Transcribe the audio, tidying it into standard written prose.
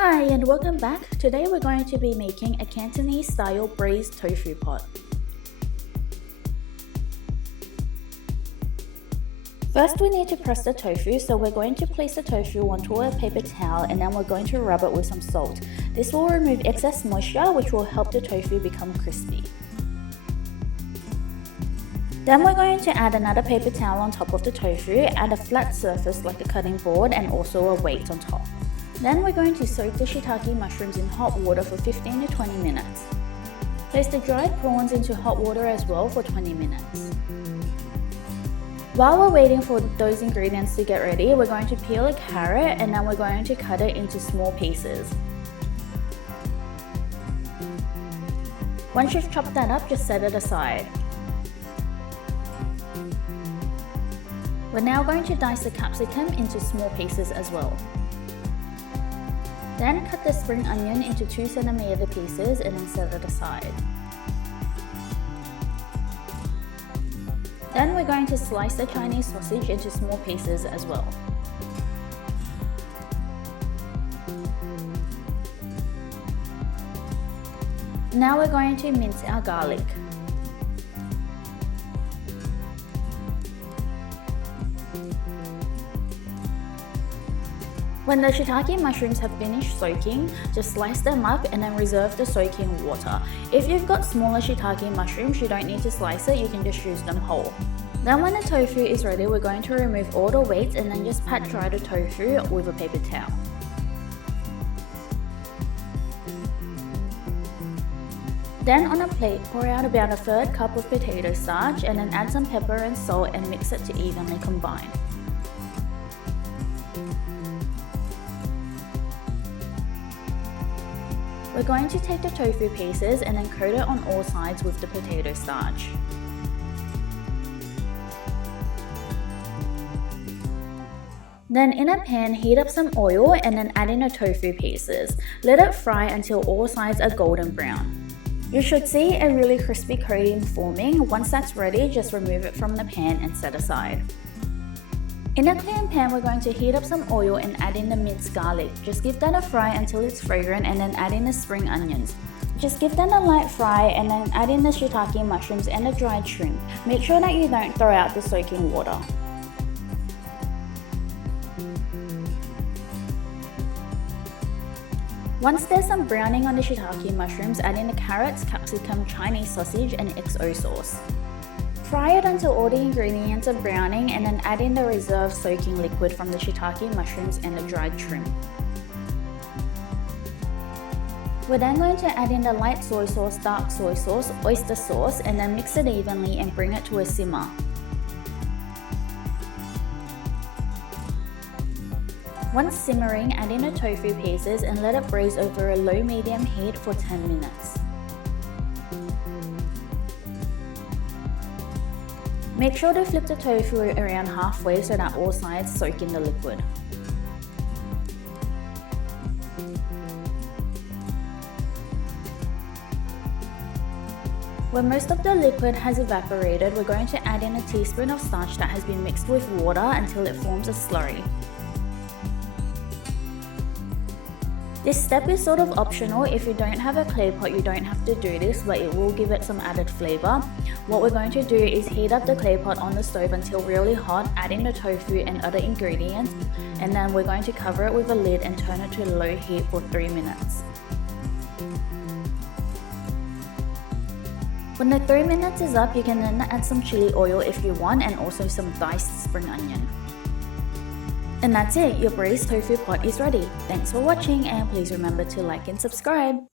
Hi and welcome back. Today we're going to be making a Cantonese style braised tofu pot. First we need to press the tofu, so we're going to place the tofu onto a paper towel and then we're going to rub it with some salt. This will remove excess moisture, which will help the tofu become crispy. Then we're going to add another paper towel on top of the tofu, add a flat surface like a cutting board and also a weight on top. Then we're going to soak the shiitake mushrooms in hot water for 15 to 20 minutes. Place the dried prawns into hot water as well for 20 minutes. While we're waiting for those ingredients to get ready, we're going to peel a carrot and then we're going to cut it into small pieces. Once you've chopped that up, just set it aside. We're now going to dice the capsicum into small pieces as well. Then cut the spring onion into 2 cm pieces and then set it aside. Then we're going to slice the Chinese sausage into small pieces as well. Now we're going to mince our garlic. When the shiitake mushrooms have finished soaking, just slice them up and then reserve the soaking water. If you've got smaller shiitake mushrooms, you don't need to slice it, you can just use them whole. Then when the tofu is ready, we're going to remove all the weight and then just pat dry the tofu with a paper towel. Then on a plate, pour out about a 1/3 cup of potato starch and then add some pepper and salt and mix it to evenly combine. We're going to take the tofu pieces and then coat it on all sides with the potato starch. Then in a pan, heat up some oil and then add in the tofu pieces. Let it fry until all sides are golden brown. You should see a really crispy coating forming. Once that's ready, just remove it from the pan and set aside. In a clean pan, we're going to heat up some oil and add in the minced garlic. Just give that a fry until it's fragrant and then add in the spring onions. Just give that a light fry and then add in the shiitake mushrooms and the dried shrimp. Make sure that you don't throw out the soaking water. Once there's some browning on the shiitake mushrooms, add in the carrots, capsicum, Chinese sausage and XO sauce. Fry it until all the ingredients are browning and then add in the reserved soaking liquid from the shiitake mushrooms and the dried shrimp. We're then going to add in the light soy sauce, dark soy sauce, oyster sauce and then mix it evenly and bring it to a simmer. Once simmering, add in the tofu pieces and let it braise over a low-medium heat for 10 minutes. Make sure to flip the tofu around halfway so that all sides soak in the liquid. When most of the liquid has evaporated, we're going to add in a teaspoon of starch that has been mixed with water until it forms a slurry. This step is sort of optional. If you don't have a clay pot, you don't have to do this, but it will give it some added flavor. What we're going to do is heat up the clay pot on the stove until really hot, add in the tofu and other ingredients, and then we're going to cover it with a lid and turn it to low heat for 3 minutes. When the 3 minutes is up, you can then add some chili oil if you want and also some diced spring onion. And that's it, your braised tofu pot is ready. Thanks for watching and please remember to like and subscribe.